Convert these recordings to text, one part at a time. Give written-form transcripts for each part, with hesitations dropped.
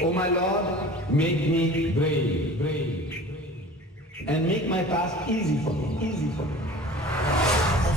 O my Lord, make me brave, and make my task easy for me.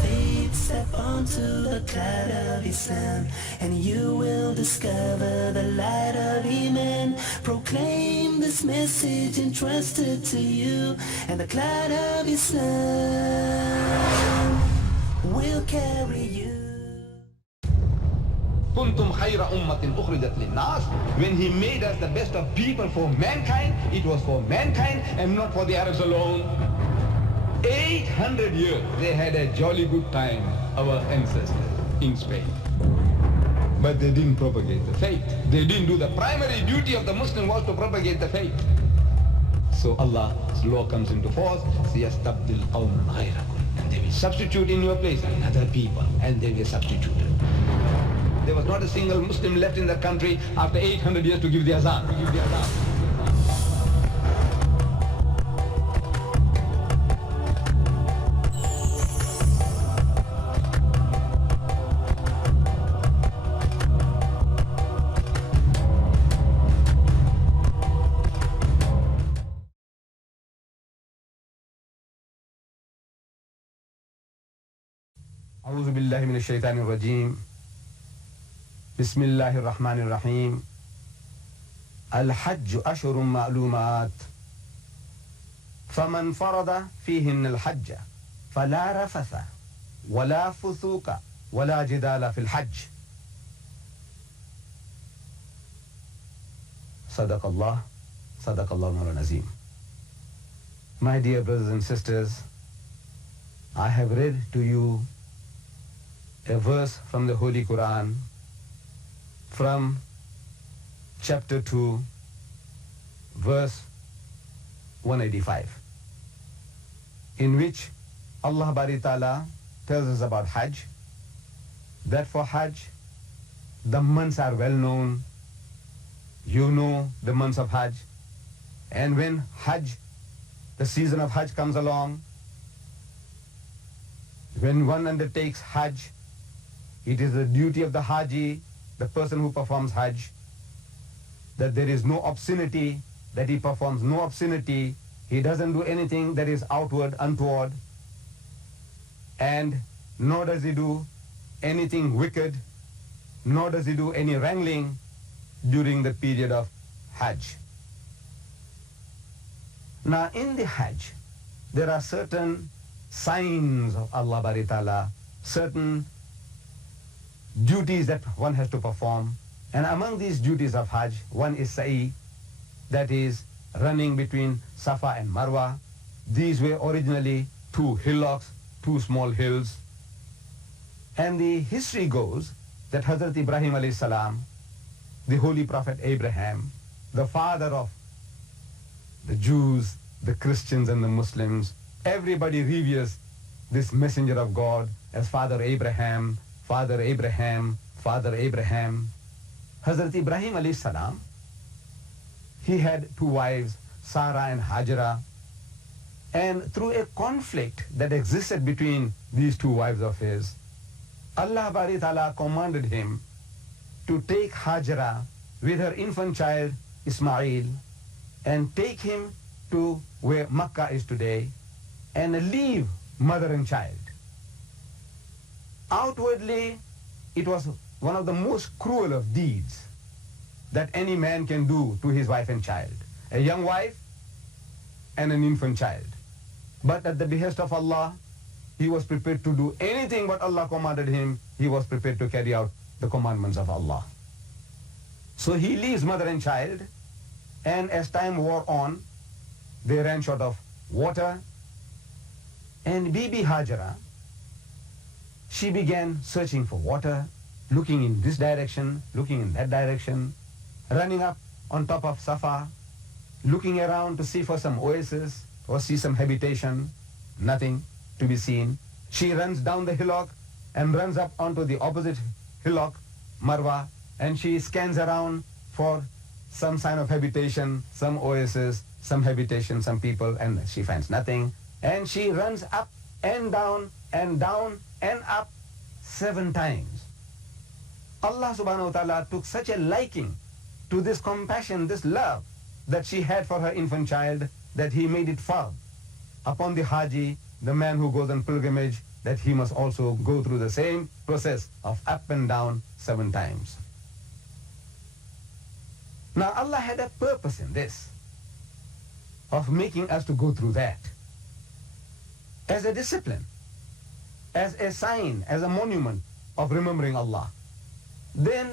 Faith, step onto the cloud of Islam, and you will discover the light of Iman. Proclaim this message entrusted to you, and the cloud of Islam will carry you. Kuntum khayra ummatin ukhrijat linnas. When he made us the best of people for mankind, it was for mankind and not for the Arabs alone. 800 years they had a jolly good time, our ancestors in Spain. But they didn't propagate the faith. They didn't do the primary duty of the Muslim was to propagate the faith. So Allah's law comes into force, سَيَسْتَبْدِلْ قَوْمًا غَيْرَكُمْ, and they will substitute in your place another people, and they will substitute. There was not a single Muslim left in the country after 800 years to give the azan. أعوذ بالله من الشيطان الرجيم. بسم الله الرحمن الرحيم. الحج أشهر معلومات، فمن فرض فيهن الحج فلا رفث ولا فسوق ولا جدال في الحج. صدق الله مولانا العظيم. My dear brothers and sisters, I have read to you a verse from the Holy Quran, from chapter 2, verse 185, in which Allah Bari Ta'ala tells us about Hajj, that for Hajj, the months are well known. You know the months of Hajj. And when Hajj, the season of Hajj comes along, when one undertakes Hajj, it is the duty of the Haji, the person who performs Hajj, that there is no obscenity, that he performs no obscenity, he doesn't do anything that is outward, untoward, and nor does he do anything wicked, nor does he do any wrangling during the period of Hajj. Now in the Hajj, there are certain signs of Allah Bari Ta'ala, certain duties that one has to perform. And among these duties of Hajj, one is Sa'i, that is running between Safa and Marwa. These were originally two hillocks, two small hills. And the history goes that Hazrat Ibrahim alayhi salam, the holy prophet Abraham, the father of the Jews, the Christians and the Muslims, everybody reveres this messenger of God as Father Abraham, Father Abraham, Father Abraham. Hazrat Ibrahim alayhi salam, he had two wives, Sarah and Hajara. And through a conflict that existed between these two wives of his, Allah Bari Ta'ala commanded him to take Hajara with her infant child Ismail and take him to where Makkah is today and leave mother and child. Outwardly, it was one of the most cruel of deeds that any man can do to his wife and child. A young wife and an infant child. But at the behest of Allah, he was prepared to do anything what Allah commanded him. He was prepared to carry out the commandments of Allah. So he leaves mother and child, and as time wore on, they ran short of water, and Bibi Hajara, she began searching for water, looking in this direction, looking in that direction, running up on top of Safa, looking around to see for some oasis or see some habitation, nothing to be seen. She runs down the hillock and runs up onto the opposite hillock, Marwa, and she scans around for some sign of habitation, some oasis, some habitation, some people, and she finds nothing. And she runs up and down and down and up 7 times. Allah subhanahu wa ta'ala took such a liking to this compassion, this love that she had for her infant child, that he made it fard upon the Haji, the man who goes on pilgrimage, that he must also go through the same process of up and down 7 times. Now Allah had a purpose in this, of making us to go through that. As a discipline, as a sign, as a monument of remembering Allah. Then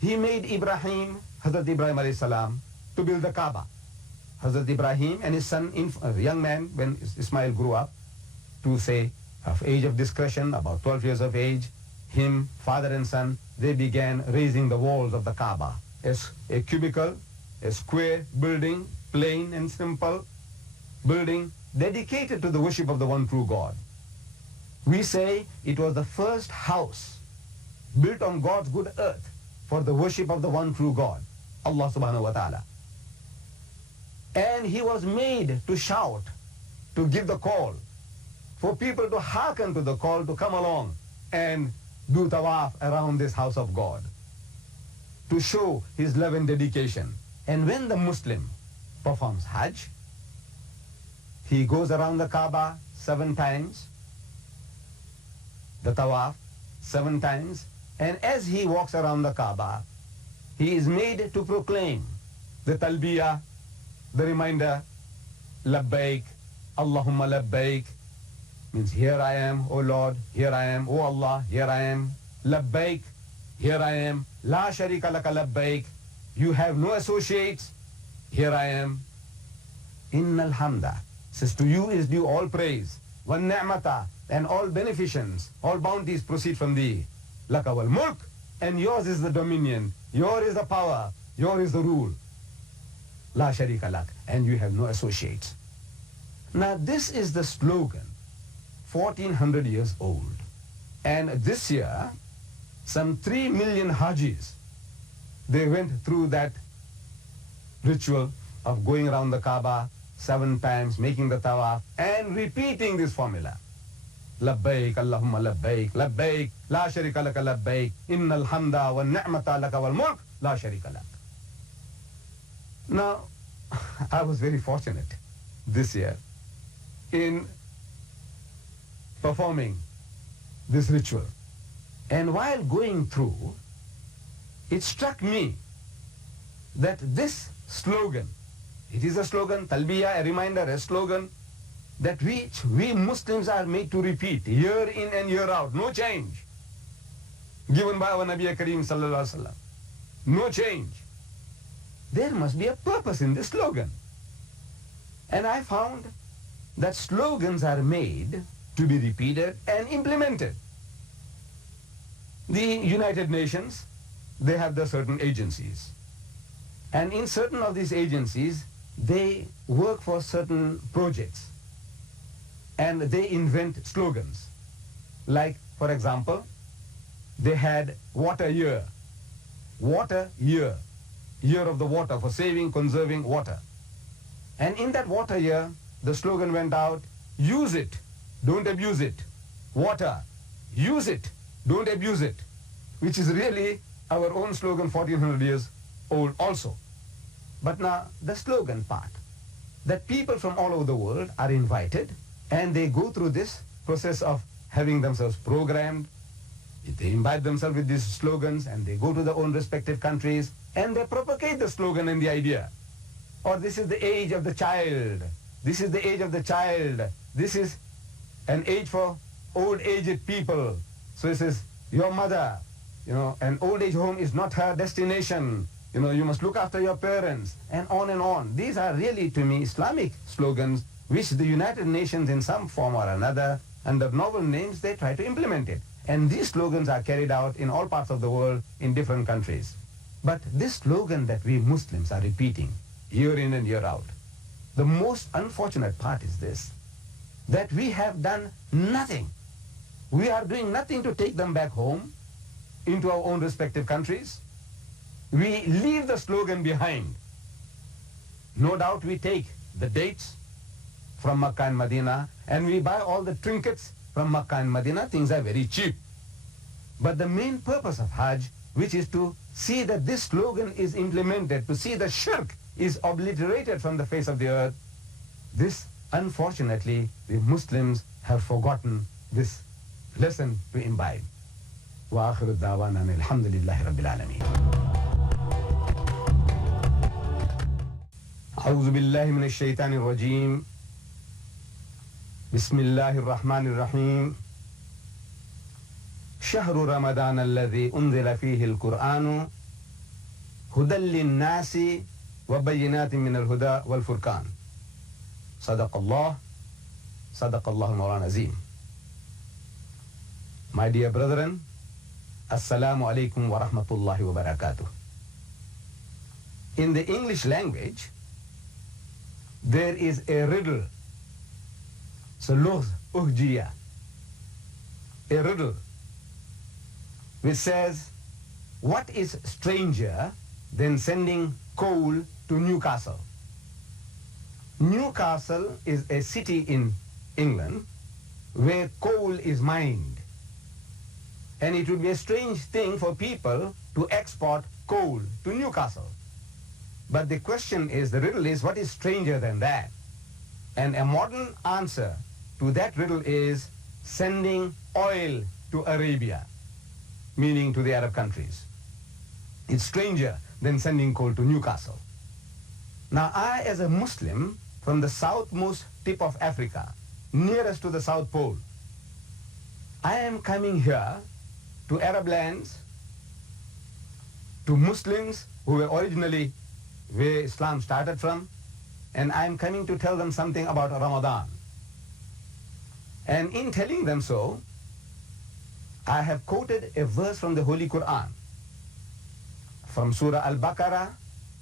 he made Ibrahim, Hazrat Ibrahim alayhi salam, to build the Kaaba. Hazrat Ibrahim and his son, young man, when Ismail grew up, to say, of age of discretion, about 12 years of age, him, father and son, they began raising the walls of the Kaaba. As a cubicle, a square building, plain and simple building, dedicated to the worship of the one true God. We say it was the first house built on God's good earth for the worship of the one true God, Allah subhanahu wa ta'ala. And he was made to shout, to give the call, for people to hearken to the call, to come along and do tawaf around this house of God, to show his love and dedication. And when the Muslim performs Hajj, he goes around the Kaaba 7 times, the tawaf 7 times, and as he walks around the Kaaba, he is made to proclaim the talbiyah, the reminder, labbaik, Allahumma labbaik, means here I am, O Lord, here I am, O Allah, here I am, labbaik, here I am, la sharika laka labbaik, you have no associates, here I am, innal hamda, says to you is due all praise, wa ni'mata, and all beneficence, all bounties proceed from thee, laka wal mulk, and yours is the dominion, yours is the power, yours is the rule, la sharika lak, and you have no associates. Now this is the slogan, 1400 years old, and this year some 3 million Hajis, they went through that ritual of going around the Kaaba 7 times, making the tawaf and repeating this formula. Labbaik, Allahumma labbaik, labbaik, la sharika laka labbaik, innal hamda wa ni'mata laka wal mulk, la sharika lak. Now, I was very fortunate this year in performing this ritual. And while going through, it struck me that this slogan, it is a slogan, talbiyah, a reminder, a slogan, that we Muslims are made to repeat year in and year out, no change, given by our Nabi Kareem sallallahu alaihi wasallam, no change. There must be a purpose in this slogan. And I found that slogans are made to be repeated and implemented. The United Nations, they have the certain agencies. And in certain of these agencies, they work for certain projects. And they invent slogans. Like, for example, they had water year. Water year. Year of the water, for saving, conserving water. And in that water year, the slogan went out, use it, don't abuse it. Water, use it, don't abuse it. Which is really our own slogan, 1400 years old also. But now, the slogan part, that people from all over the world are invited and they go through this process of having themselves programmed. They imbibe themselves with these slogans and they go to their own respective countries and they propagate the slogan and the idea. Or this is the age of the child. This is the age of the child. This is an age for old aged people. So it says, your mother, an old age home is not her destination. You must look after your parents, and on and on. These are really, to me, Islamic slogans, which the United Nations in some form or another, under novel names, they try to implement it. And these slogans are carried out in all parts of the world, in different countries. But this slogan that we Muslims are repeating, year in and year out, the most unfortunate part is this, that we have done nothing. We are doing nothing to take them back home, into our own respective countries. We leave the slogan behind. No doubt we take the dates from Makkah and Medina, and we buy all the trinkets from Makkah and Medina. Things are very cheap. But the main purpose of Hajj which is to see that this slogan is implemented, to see that shirk is obliterated from the face of the earth. This, unfortunately, the Muslims have forgotten this lesson to imbibe. وآخر الدعوانا أن الحمد لله رب العالمين. أعوذ بالله من الشيطان الرجيم. بسم الله الرحمن الرحيم. شهر رمضان الذي أنزل فيه القرآن هدى للناس وبينات من الهدى والفرقان. صدق الله مولانا عظيم. My dear brethren, Assalamu alaikum wa rahmatullahi wa barakatuh. In the English language, there is a riddle. So lugh uhjiya, a riddle which says, what is stranger than sending coal to Newcastle? Newcastle is a city in England where coal is mined. And it would be a strange thing for people to export coal to Newcastle. But the question is, the riddle is, what is stranger than that? And a modern answer to that riddle is sending oil to Arabia, meaning to the Arab countries. It's stranger than sending coal to Newcastle. Now, I, as a Muslim from the southmost tip of Africa, nearest to the South Pole, I am coming here to Arab lands, to Muslims who were originally where Islam started from, and I am coming to tell them something about Ramadan. And in telling them so, I have quoted a verse from the Holy Quran, from Surah Al-Baqarah,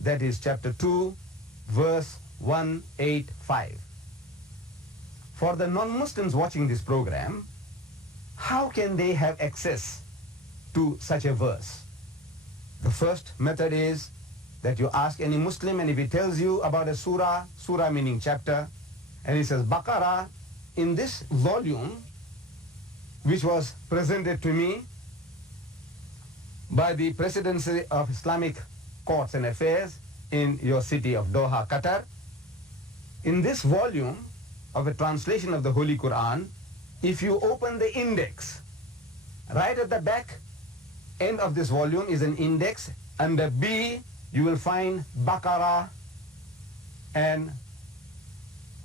that is chapter 2, verse 185. For the non-Muslims watching this program, how can they have access to such a verse? The first method is that you ask any Muslim, and if he tells you about a surah meaning chapter, and he says Baqarah, in this volume, which was presented to me by the Presidency of Islamic Courts and Affairs in your city of Doha, Qatar, in this volume of a translation of the Holy Quran, if you open the index, right at the back end of this volume is an index. Under B, you will find Baqarah, and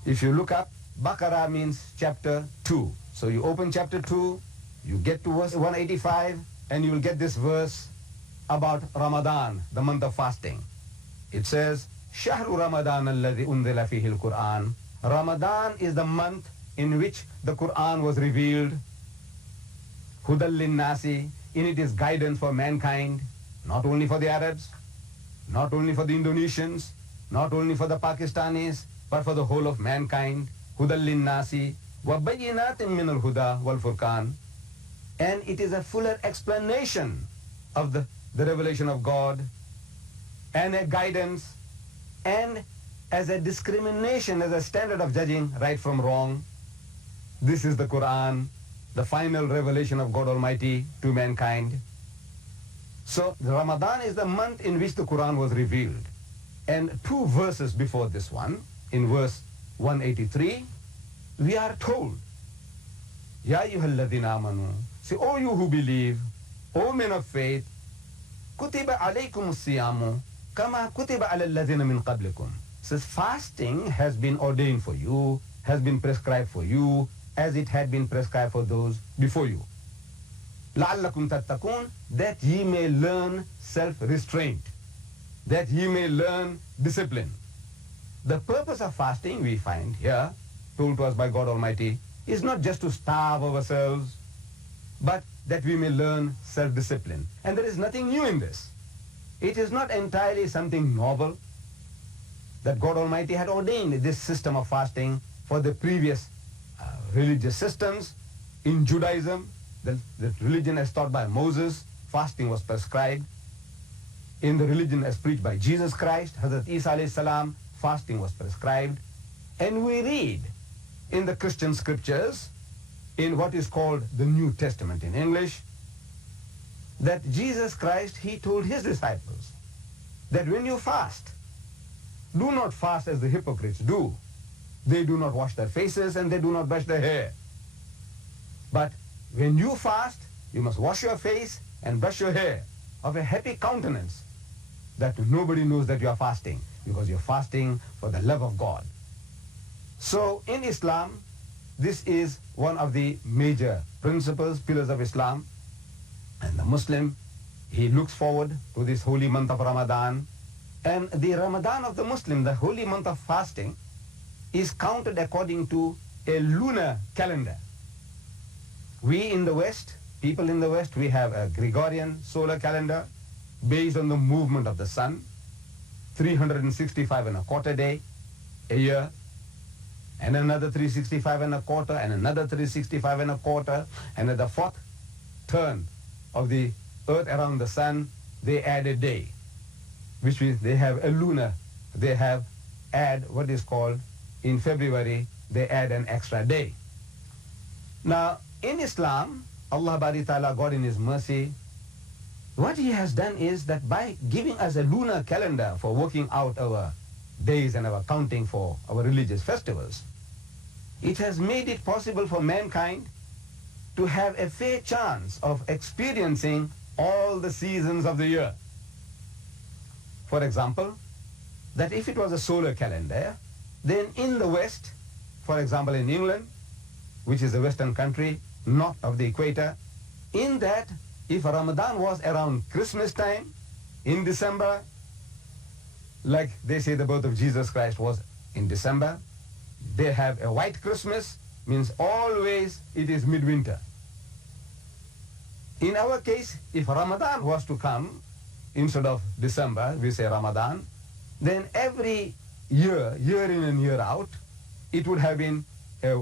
if you look up, Baqarah means chapter 2. So you open chapter 2, you get to verse 185, and you will get this verse about Ramadan, the month of fasting. It says, شهر رمضان الذي أنزل فيه القرآن. Ramadan is the month in which the Quran was revealed. هدى للناس. In it is guidance for mankind, not only for the Arabs, not only for the Indonesians, not only for the Pakistanis, but for the whole of mankind. هدى للناس وبينات من الهدى والفرقان. And it is a fuller explanation of the revelation of God, and a guidance, and as a discrimination, as a standard of judging right from wrong. This is the Quran, the final revelation of God Almighty to mankind. So Ramadan is the month in which the Quran was revealed. And 2 verses before this one, in verse 183, we are told, Ya ayyuhalladhina amanu, say, O you who believe, O men of faith, kutiba alaykum siyamu kama kutiba ala alladhina min qablikum. Says fasting has been ordained for you, has been prescribed for you, as it had been prescribed for those before you. لَعَلَّكُمْ تَتَّقُونَ, that ye may learn self-restraint, that ye may learn discipline. The purpose of fasting, we find here, told to us by God Almighty, is not just to starve ourselves, but that we may learn self-discipline. And there is nothing new in this. It is not entirely something novel, that God Almighty had ordained this system of fasting for the previous religious systems. In Judaism, the religion as taught by Moses, fasting was prescribed. In the religion as preached by Jesus Christ, Hazrat Isa alayhi salam, fasting was prescribed. And we read in the Christian scriptures, in what is called the New Testament in English, that Jesus Christ, he told his disciples that when you fast, do not fast as the hypocrites do. They do not wash their faces and they do not brush their hair. But when you fast, you must wash your face and brush your hair of a happy countenance, that nobody knows that you are fasting, because you're fasting for the love of God. So in Islam, this is one of the major principles, pillars of Islam. And the Muslim, he looks forward to this holy month of Ramadan. And the Ramadan of the Muslim, the holy month of fasting, is counted according to a lunar calendar. We in the West, people in the West, we have a Gregorian solar calendar based on the movement of the sun, 365 and a quarter day a year, and another 365 and a quarter, and another 365 and a quarter, and at the fourth turn of the earth around the sun, they add a day, which means they have a lunar, they have add what is called, in February, they add an extra day. Now, in Islam, Allah Bari Ta'ala, God in His mercy, what He has done is that by giving us a lunar calendar for working out our days and our counting for our religious festivals, it has made it possible for mankind to have a fair chance of experiencing all the seasons of the year. For example, that if it was a solar calendar, then in the West, for example in England, which is a Western country, north of the equator, in that if Ramadan was around Christmas time, in December, like they say the birth of Jesus Christ was in December, they have a white Christmas, means always it is midwinter. In our case, if Ramadan was to come, instead of December, we say Ramadan, then every year, year in and year out, it would have been a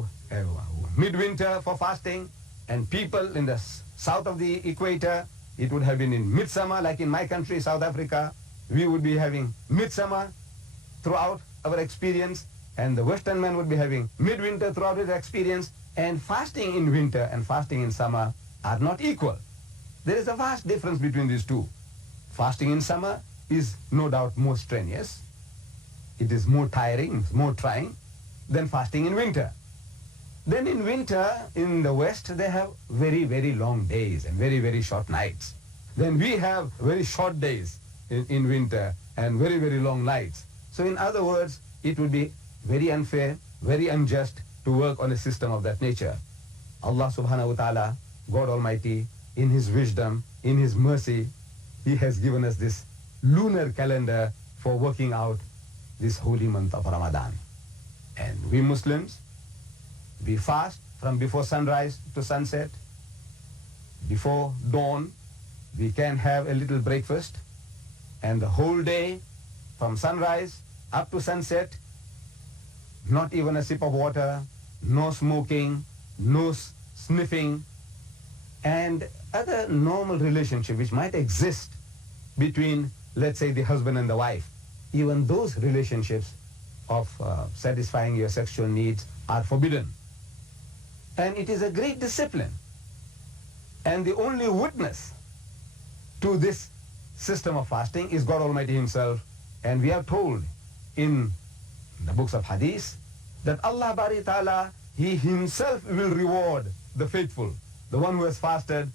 midwinter for fasting, and people in the south of the equator, it would have been in midsummer, like in my country, South Africa, we would be having midsummer throughout our experience, and the Western man would be having midwinter throughout his experience, and fasting in winter and fasting in summer are not equal. There is a vast difference between these two. Fasting in summer is no doubt more strenuous. It is more tiring, more trying than fasting in winter. Then in winter, in the West, they have very, very long days and very, very short nights. Then we have very short days in winter and very, very long nights. So in other words, it would be very unfair, very unjust to work on a system of that nature. Allah subhanahu wa ta'ala, God Almighty, in His wisdom, in His mercy, He has given us this lunar calendar for working out this holy month of Ramadan. And we Muslims, we fast from before sunrise to sunset. Before dawn, we can have a little breakfast, and the whole day, from sunrise up to sunset, not even a sip of water, no smoking, no sniffing, and other normal relationship which might exist between, let's say, the husband and the wife. Even those relationships of satisfying your sexual needs are forbidden. And it is a great discipline. And the only witness to this system of fasting is God Almighty Himself. And we are told in the books of Hadith that Allah Bari Ta'ala, He Himself will reward the faithful, the one who has fasted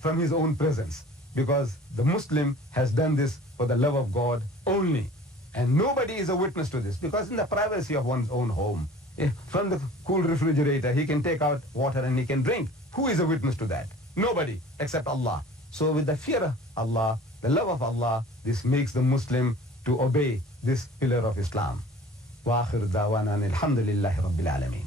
from his own presence. Because the Muslim has done this for the love of God only. And nobody is a witness to this, because in the privacy of one's own home, from the cool refrigerator, he can take out water and he can drink. Who is a witness to that? Nobody except Allah. So with the fear of Allah, the love of Allah, this makes the Muslim to obey this pillar of Islam. Wa akhir da'wana alhamdulillahi rabbil alameen.